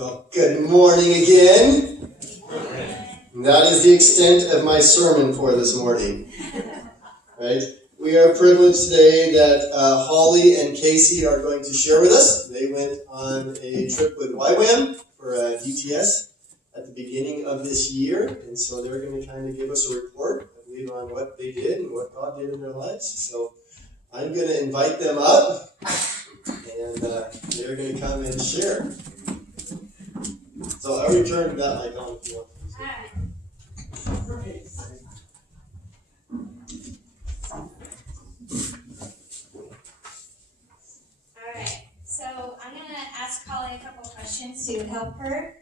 Well, good morning again. And that is the extent of my sermon for this morning. Right? We are privileged today that Holly and Kacey are going to share with us. They went on a trip with YWAM for DTS at the beginning of this year, and so they're going to kind of give us a report, I believe, on what they did and what God did in their lives. So I'm going to invite them up, and they're going to come and share. So I'll return that mic on if you want. Alright, so I'm going to ask Holly a couple questions to help her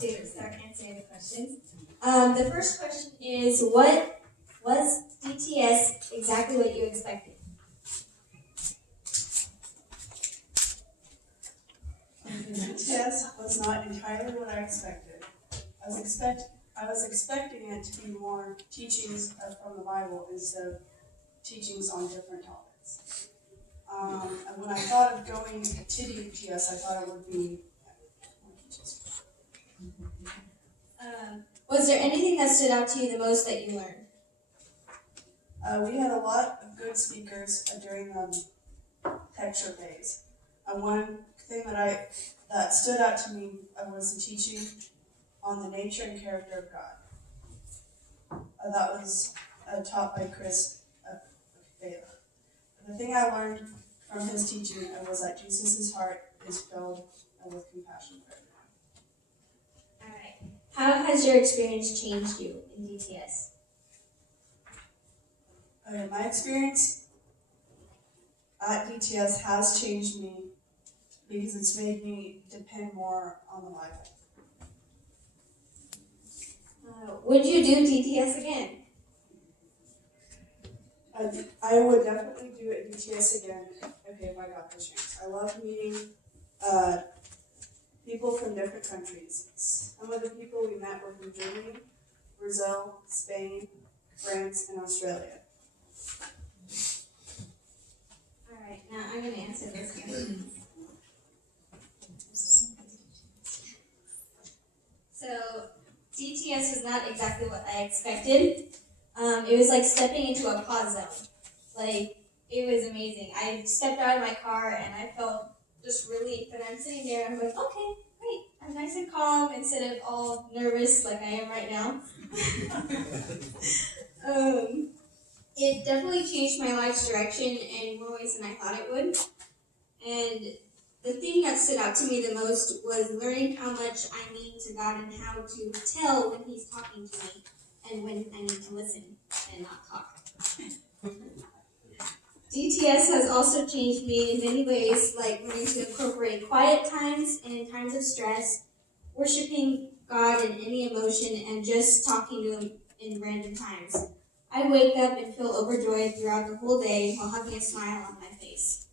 to start answering the questions. The first question is, what was DTS exactly what you expected? DTS was not entirely what I expected. I was expecting it to be more teachings from the Bible instead of teachings on different topics. And when I thought of going to DTS, I thought it would be more teachings. Was there anything that stood out to you the most that you learned? We had a lot of good speakers during the lecture days. And one thing that stood out to me was the teaching on the nature and character of God. That was taught by Chris Bailiff. The thing I learned from his teaching was that Jesus' heart is filled with compassion for everyone. Alright. How has your experience changed you in DTS? My experience at DTS has changed me because it's made me depend more on the Bible. Would you do DTS again? I would definitely do it DTS again if I got the chance. I love meeting people from different countries. Some of the people we met were from Germany, Brazil, Spain, France, and Australia. Alright, now I'm going to answer this question. So, DTS was not exactly what I expected. It was like stepping into a pause zone. Like, it was amazing. I stepped out of my car and I felt just relief. And I'm sitting there and I'm like, okay, great. I'm nice and calm instead of all nervous like I am right now. It definitely changed my life's direction in more ways than I thought it would. And the thing that stood out to me the most was learning how much I mean to God and how to tell when He's talking to me and when I need to listen and not talk. DTS has also changed me in many ways, like learning to incorporate quiet times and times of stress, worshiping God in any emotion, and just talking to Him in random times. I wake up and feel overjoyed throughout the whole day while having a smile on my face.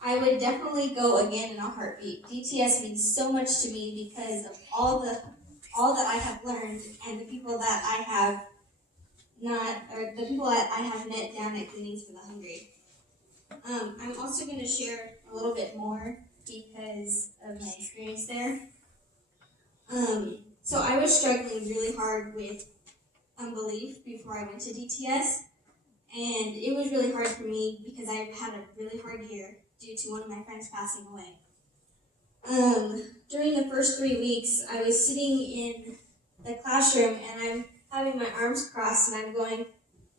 I would definitely go again in a heartbeat. DTS means so much to me because of all that I have learned and the people that I have met down at Cleanings for the Hungry. I'm also going to share a little bit more because of my experience there. So I was struggling really hard with unbelief before I went to DTS, and it was really hard for me because I had a really hard year due to one of my friends passing away. During the first 3 weeks, I was sitting in the classroom and I'm having my arms crossed and I'm going,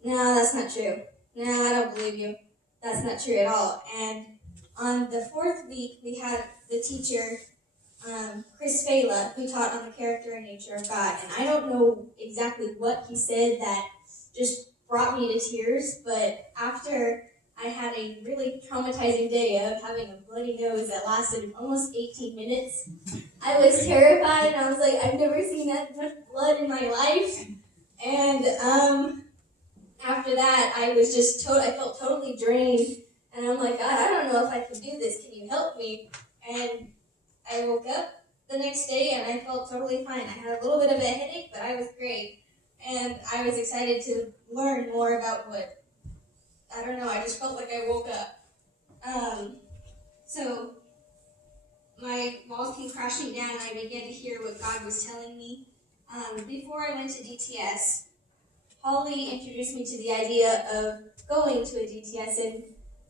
no, that's not true. No, I don't believe you. That's not true at all. And on the 4th week, we had the teacher, Chris Fela, who taught on the character and nature of God. And I don't know exactly what he said that just brought me to tears, but after I had a really traumatizing day of having a bloody nose that lasted almost 18 minutes, I was terrified and I was like, I've never seen that much blood in my life. And after that, I was just I felt totally drained. And I'm like, God, I don't know if I can do this. Can you help me? And I woke up the next day and I felt totally fine. I had a little bit of a headache, but I was great. And I was excited to learn more about I just felt like I woke up. So my walls came crashing down and I began to hear what God was telling me. Before I went to DTS, Holly introduced me to the idea of going to a DTS and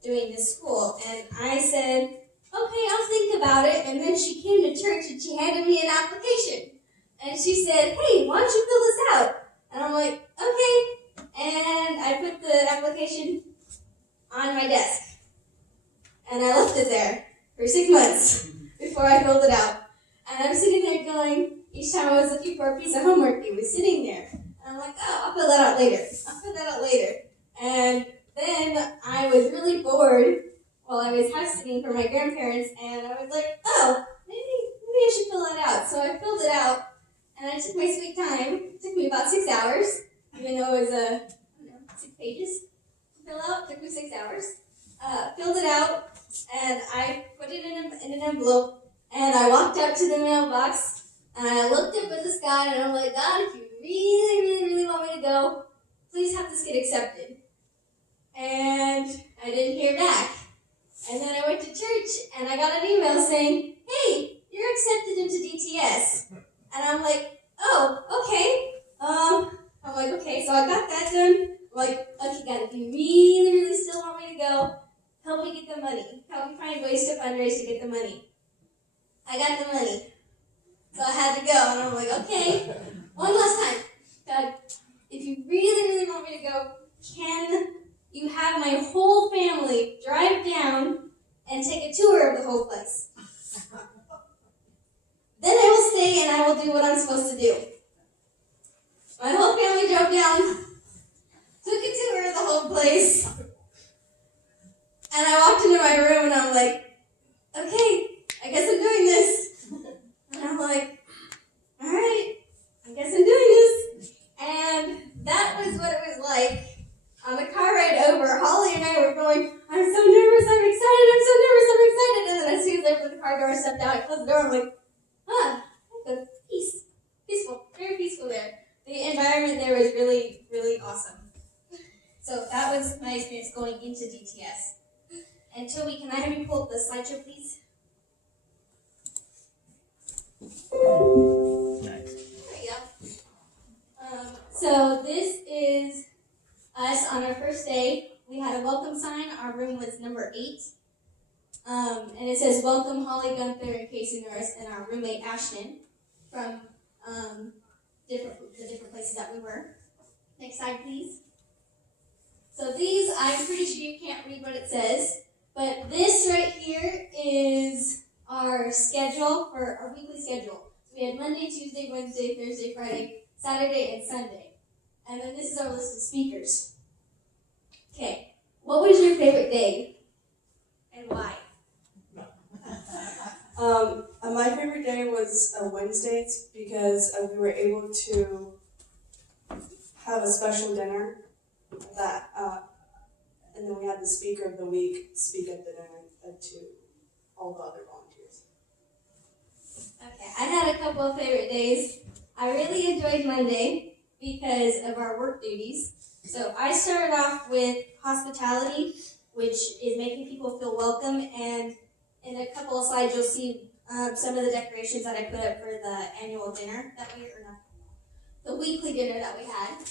doing this school. And I said, okay, I'll think about it. And then she came to church and she handed me an application. And she said, hey, why don't you fill this out? And I'm like, okay. And I put the application on my desk. And I left it there for 6 months before I filled it out. And I'm sitting there going, each time I was looking for a piece of homework, it was sitting there. And I'm like, oh, I'll fill that out later. And then I was really bored while I was house sitting for my grandparents, and I was like, oh, maybe I should fill that out. So I filled it out, and I took my sweet time. It took me about 6 hours, even though it was 6 pages to fill out. It took me 6 hours. Filled it out, and I put it in an envelope, and I walked up to the mailbox, and I looked up at the sky, and I'm like, God, if you really, really, really want me to go, please have this get accepted. And I didn't hear back. And then I went to church, and I got an email saying, hey, you're accepted into DTS. And I'm like, oh, okay. I'm like, okay, so I got that done. I'm like, okay, God, if you really, really still want me to go, help me get the money. Help me find ways to fundraise to get the money. I got the money. So I had to go, and I'm like, okay, one last time. God, if you really, really want me to go, can you have my whole family drive down and take a tour of the whole place? Then I will stay and I will do what I'm supposed to do. My whole family drove down, took a tour of the whole place, and I walked into my room and I'm like, okay, I guess I'm doing this. And I'm like, all right, I guess I'm doing this. And that was what it was like. On the car ride over, Holly and I were going, I'm so nervous, I'm excited. And then as soon as I opened the car door, I stepped out, I closed the door, I'm like, peaceful, very peaceful there. The environment there was really, really awesome. So that was my experience going into DTS. And Toby, can I have you pull up the slideshow, please? Nice. There we go. So this is us on our first day. We had a welcome sign. Our room was number 8. And it says, welcome Holly, Gunther, and Kacey, Noraas, and our roommate Ashton from the different places that we were. Next slide, please. So these, I'm pretty sure you can't read what it says, but this right here is our schedule, for our weekly schedule. So we had Monday, Tuesday, Wednesday, Thursday, Friday, Saturday, and Sunday. And then this is our list of speakers. Okay, what was your favorite day and why? My favorite day was Wednesdays because we were able to have a special dinner that, and then we had the speaker of the week speak at the dinner to all the other volunteers. Okay, I had a couple of favorite days. I really enjoyed Monday because of our work duties. So I started off with hospitality, which is making people feel welcome, and in a couple of slides you'll see some of the decorations that I put up for the annual dinner that we, or not, the weekly dinner that we had.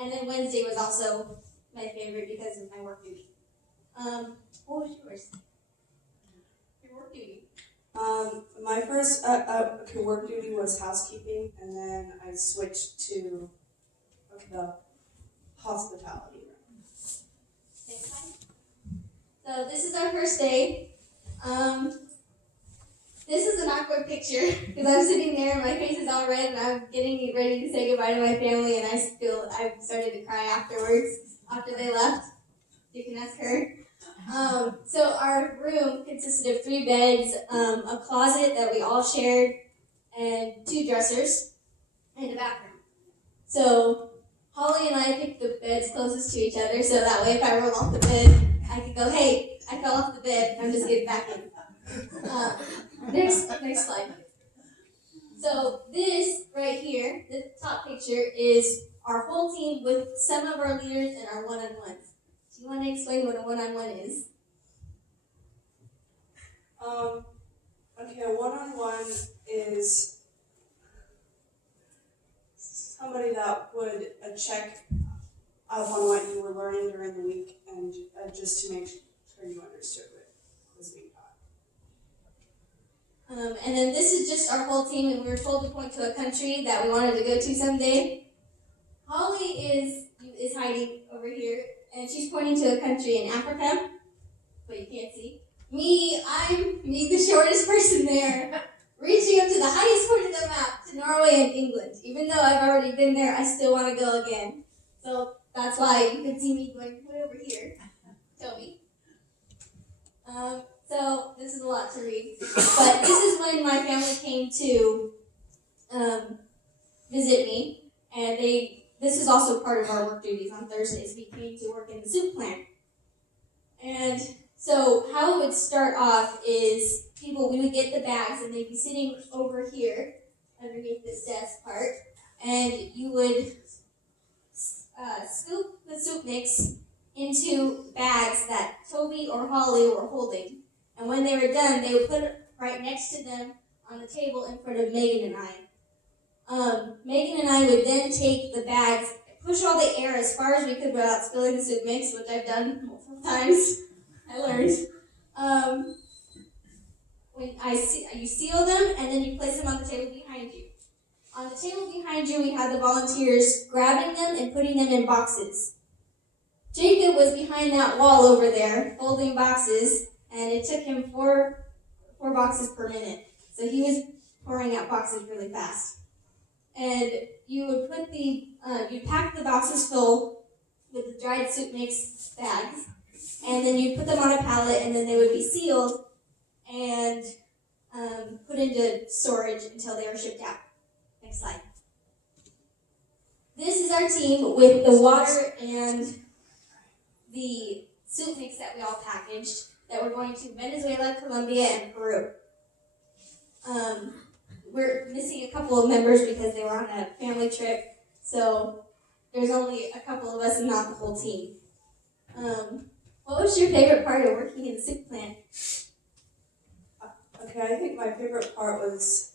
And then Wednesday was also my favorite because of my work duty. What was yours? Your work duty? My first work duty was housekeeping, and then I switched to the hospitality room. Next slide. So this is our first day. This is an awkward picture because I'm sitting there and my face is all red and I'm getting ready to say goodbye to my family, and I started to cry afterwards after they left. You can ask her. So our room consisted of 3 beds, a closet that we all shared, and 2 dressers, and a bathroom. So Holly and I picked the beds closest to each other, so that way if I roll off the bed, I could go, hey, I fell off the bed, I'm just getting back in. Next slide. So this right here, the top picture, is our whole team with some of our leaders and our one-on-ones. Do you want to explain what a one-on-one is? Okay, a one-on-one is somebody that would check up on what you were learning during the week and just to make sure you understood what was being taught. And then this is just our whole team, and we were told to point to a country that we wanted to go to someday. Holly is hiding over here, and she's pointing to a country in Africa, but you can't see. I'm the shortest person there, reaching up to the highest point of the map, to Norway and England. Even though I've already been there, I still want to go again. So that's why you can see me going way over here. Toby. So this is a lot to read. But this is when my family came to visit me, and this is also part of our work duties on Thursdays. We came to work in the soup plant. And so how it would start off is we would get the bags, and they'd be sitting over here underneath this desk part, and you would scoop the soup mix into bags that Toby or Holly were holding. And when they were done, they would put it right next to them on the table in front of Megan and I. Megan and I would then take the bags, push all the air as far as we could without spilling the soup mix, which I've done multiple times. I learned. You seal them, and then you place them on the table behind you. On the table behind you, we had the volunteers grabbing them and putting them in boxes. Jacob was behind that wall over there, folding boxes, and it took him four boxes per minute. So he was pouring out boxes really fast. And you would you'd pack the boxes full with the dried soup mix bags, and then you'd put them on a pallet, and then they would be sealed and put into storage until they were shipped out. Next slide. This is our team with the water and the soup mix that we all packaged that we're going to Venezuela, Colombia, and Peru. We're missing a couple of members because they were on a family trip, so there's only a couple of us and not the whole team. What was your favorite part of working in the soup plant? Okay, I think my favorite part was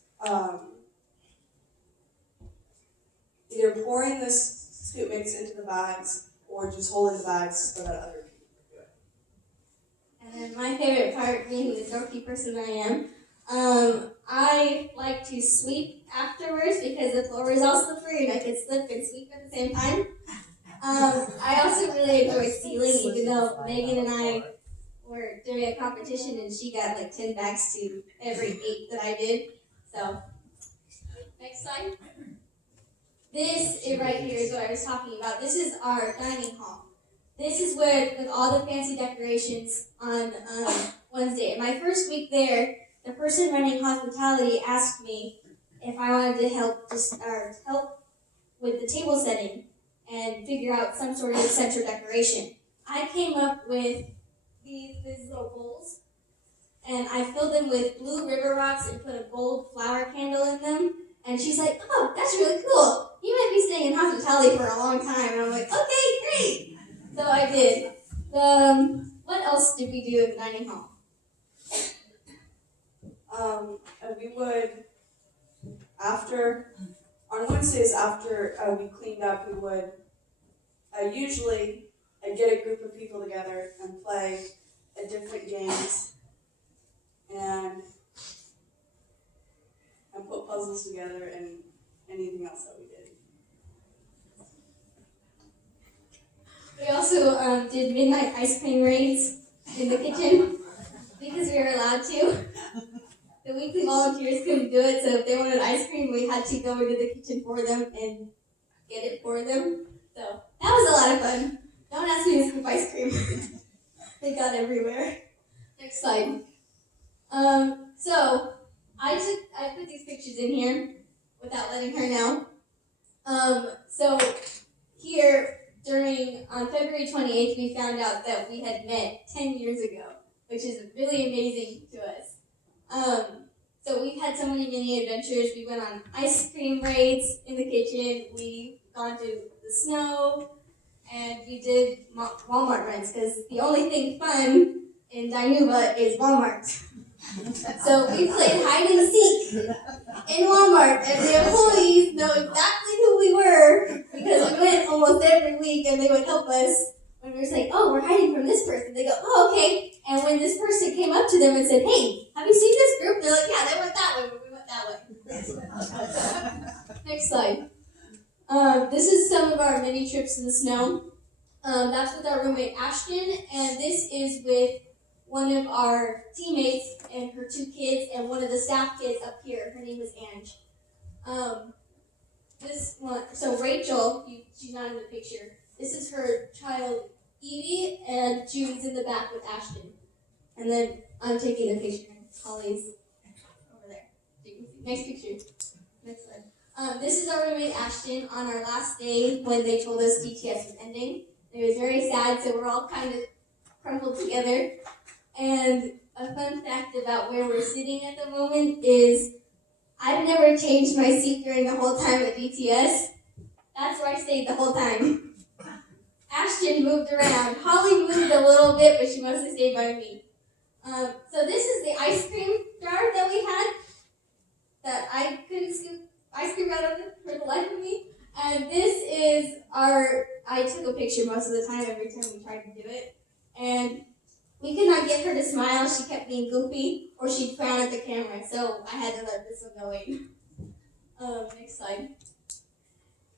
either pouring this soup mix into the bags or just holding the bags so that other people could do it. And then my favorite part, being the dorky person I am, I like to sweep afterwards because the floor was all slippery and I could slip and sweep at the same time. I also really enjoy sealing, even though Megan and I were doing a competition and she got like 10 bags to every 8 that I did. So, next slide. This right here is what I was talking about. This is our dining hall. This is where, with all the fancy decorations on Wednesday. In my first week there, the person running hospitality asked me if I wanted to help with the table setting and figure out some sort of center decoration. I came up with these little bowls, and I filled them with blue river rocks and put a gold flower candle in them. And she's like, "Oh, that's really cool. You might be staying in hospitality for a long time." And I'm like, "Okay, great." So I did. What else did we do in the dining hall? We would, on Wednesdays after we cleaned up, we would usually get a group of people together and play different games and put puzzles together and anything else that we did. We also did midnight ice cream raids in the kitchen because we were allowed to. The weekly volunteers couldn't do it, so if they wanted ice cream, we had to go into the kitchen for them and get it for them. So that was a lot of fun. Don't ask me to scoop ice cream. They got everywhere. Next slide. So I put these pictures in here without letting her know. So here on February 28th, we found out that we had met 10 years ago, which is really amazing to us. So we've had so many mini adventures. We went on ice cream raids in the kitchen. We've gone to the snow, and we did Walmart runs because the only thing fun in Dinuba is Walmart. So we played hide and seek in Walmart, and the employees know exactly who we were because we went almost every week, and they would help us when we were saying, "Oh, we're hiding from this person." They go, "Oh, okay." And when this person came up to them and said, "Hey, have you seen this group?" They're like, "Yeah, they went that way, but we went that way." Next slide. This is some of our mini trips in the snow. That's with our roommate Ashton, and this is with one of our teammates and her 2 kids, and one of the staff kids up here. Her name is Ange. This one, so Rachel, she's not in the picture. This is her child Evie, and Jude's in the back with Ashton. And then I'm taking the picture. Holly's over there. Next picture. Next slide. This is our roommate Ashton on our last day when they told us DTS was ending. It was very sad, so we're all kind of crumpled together. And a fun fact about where we're sitting at the moment is I've never changed my seat during the whole time at DTS. That's where I stayed the whole time. Ashton moved around. Holly moved a little bit, but she mostly stayed by me. So this is the ice cream jar that we had that I couldn't scoop ice cream out of it for the life of me. And this is I took a picture most of the time every time we tried to do it. And we could not get her to smile. She kept being goofy, or she'd frown at the camera. So I had to let this one go in. Next slide.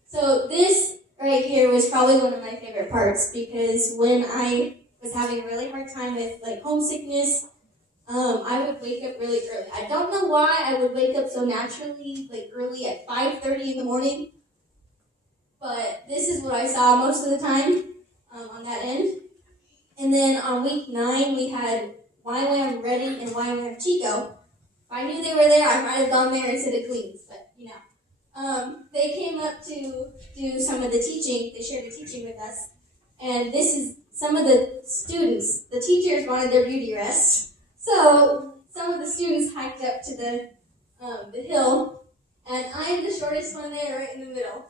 So this right here was probably one of my favorite parts because when I was having a really hard time with like homesickness, I would wake up really early. I don't know why I would wake up so naturally, like early at 5:30 in the morning. But this is what I saw most of the time on that end. And then on week 9, we had YWAM Reading and YWAM Chico. If I knew they were there, I might have gone there instead of Queens, but you know. They came up to do some of the teaching. They shared the teaching with us. And this is some of the students. The teachers wanted their beauty rest. So some of the students hiked up to the hill. And I'm the shortest one there, right in the middle.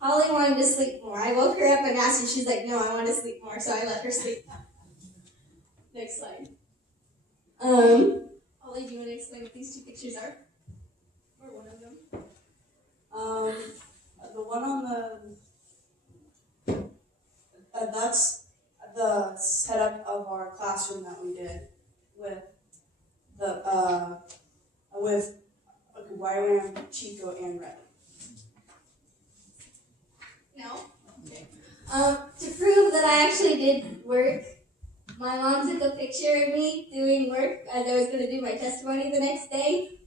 Holly wanted to sleep more. I woke her up and asked her. She's like, "No, I want to sleep more," so I let her sleep. Next slide. Holly, do you want to explain what these 2 pictures are? Or one of them? The one on that's the setup of our classroom that we did with with YWAM, Chico, and Red. No? Okay. To prove that I actually did work, my mom took a picture of me doing work as I was going to do my testimony the next day.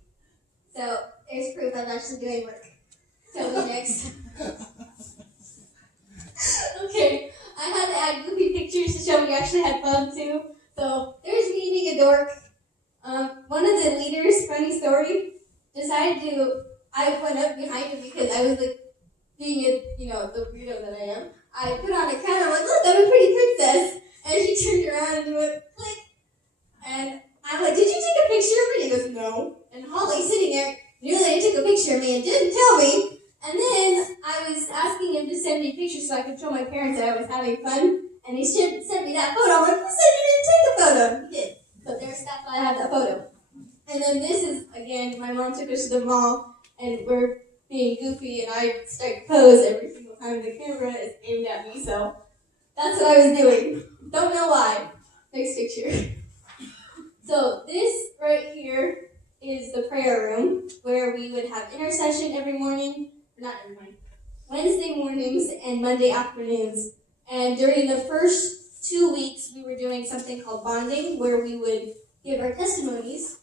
So there's proof I'm actually doing work. Tell me next. Okay, I had to add goofy pictures to show we actually had fun too. So there's me being a dork. One of the leaders, funny story, I went up behind him because I was like, being the weirdo that I am, I put on a crown. I'm like, "Look, I'm a pretty princess." And she turned around and went click. And I'm like, "Did you take a picture of me?" He goes, "No." And Holly, sitting there, knew that he took a picture of me and didn't tell me. And then I was asking him to send me pictures so I could show my parents that I was having fun. And he sent me that photo. I'm like, "You said you didn't take a photo." He did. But that's why I have that photo. And then this is, again, my mom took us to the mall, and we're being goofy, and I start to pose every single time the camera is aimed at me, so that's what I was doing. Don't know why. Next picture. So this right here is the prayer room, where we would have intercession every morning, not every morning, Wednesday mornings and Monday afternoons. And during the first 2 weeks, we were doing something called bonding, where we would give our testimonies,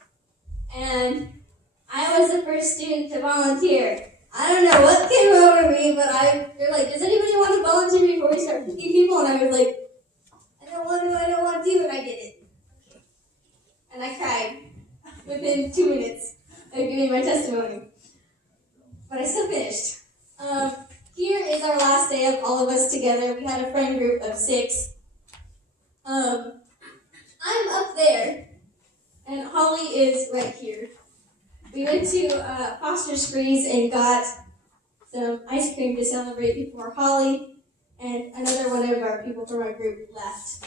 and I was the first student to volunteer. I don't know what came over me, but they're like, "Does anybody want to volunteer before we start picking people?" And I was like, I don't want to, and I did it. And I cried within 2 minutes of giving my testimony. But I still finished. Here is our last day of all of us together. We had a friend group of 6. I'm up there, and Holly is right here. We went to Foster Sprees and got some ice cream to celebrate before Holly and another one of our people from our group left.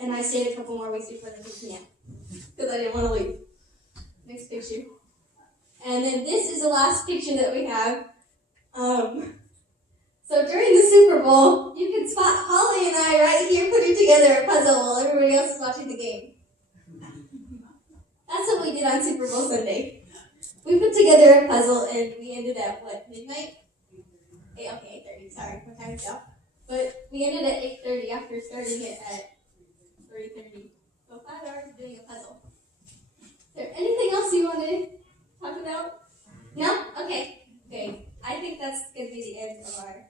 and I stayed a couple more weeks before they kicked me out because I didn't want to leave. Next picture. And then this is the last picture that we have. So during the Super Bowl, you can spot Holly and I right here putting together a puzzle while everybody else is watching the game. That's what we did on Super Bowl Sunday. We put together a puzzle and we ended at what, midnight? 8:30, sorry, what time is it? But we ended at 8:30 after starting it at 3:30. So 5 hours of doing a puzzle. Is there anything else you want to talk about? No? Okay. Okay. I think that's going to be the end of our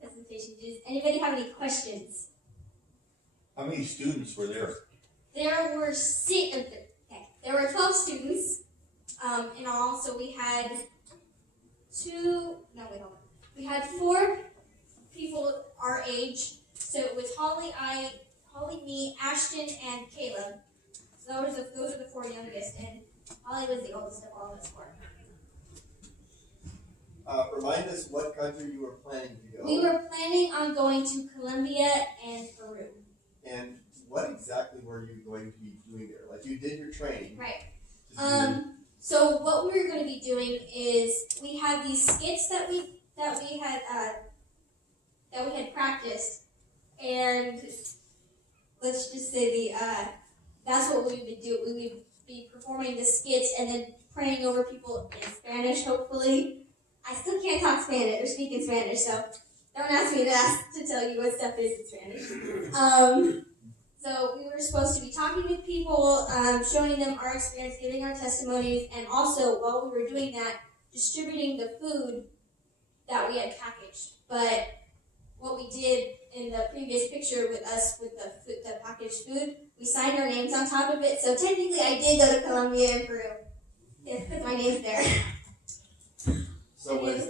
presentation. Does anybody have any questions? How many students were there? There were 12 students in all, so we had we had 4 people our age. So it was Holly, me, Ashton, and Caleb. So those are the 4 youngest, and Holly was the oldest of all of us 4. Remind us what country you were planning to go. We were planning on going to Colombia and Peru. And what exactly were you going to be doing there? Like, you did your training. Right. So what we were going to be doing is we had these skits that we had practiced, and let's just say that's what we would do. We would be performing the skits and then praying over people in Spanish, hopefully. I still can't talk Spanish or speak in Spanish, so don't ask me to tell you what stuff is in Spanish. So we were supposed to be talking with people, showing them our experience, giving our testimonies, and also, while we were doing that, distributing the food that we had packaged. But what we did in the previous picture with us with the packaged food, we signed our names on top of it. So technically, I did go to Colombia and Peru. Yes, because my name's there. So was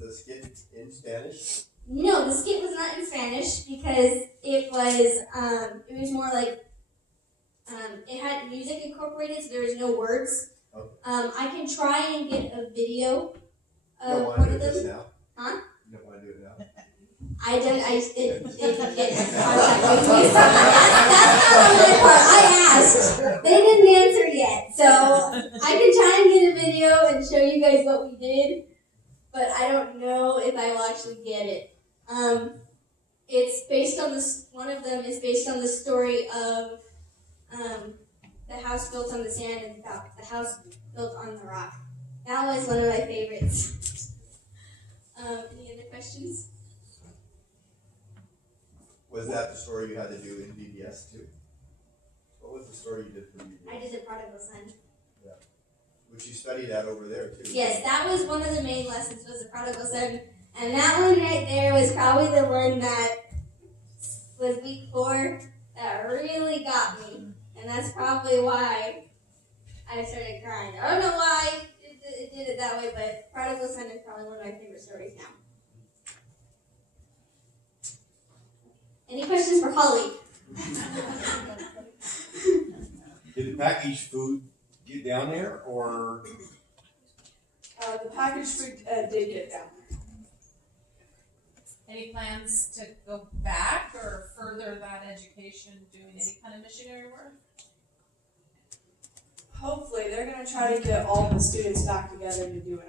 the skit in Spanish? No, the skit was not in Spanish because it was more like it had music incorporated, so there was no words. Okay. I can try and get a video You of don't want one to of do this them. now? Huh? You don't want to do it now? I didn't get contact with me. That's not on my part. I asked. They didn't answer yet. So I can try and get a video and show you guys what we did, but I don't know if I will actually get it. It's based on this. One of them is based on the story of the house built on the sand and the house built on the rock. That was one of my favorites. Any other questions? Was that the story you had to do in VBS too? What was the story you did for VBS? I did the prodigal son. Yeah. Which you studied that over there too. Yes, that was one of the main lessons, was the prodigal son. And that one right there was probably the one that was week 4 that really got me. And that's probably why I started crying. I don't know why it did it that way, but prodigal son is probably one of my favorite stories now. Any questions for Holly? Did the packaged food get down there, or? The packaged food did get down there. Any plans to go back or further that education, doing any kind of missionary work? Hopefully, they're going to try to get all the students back together to do an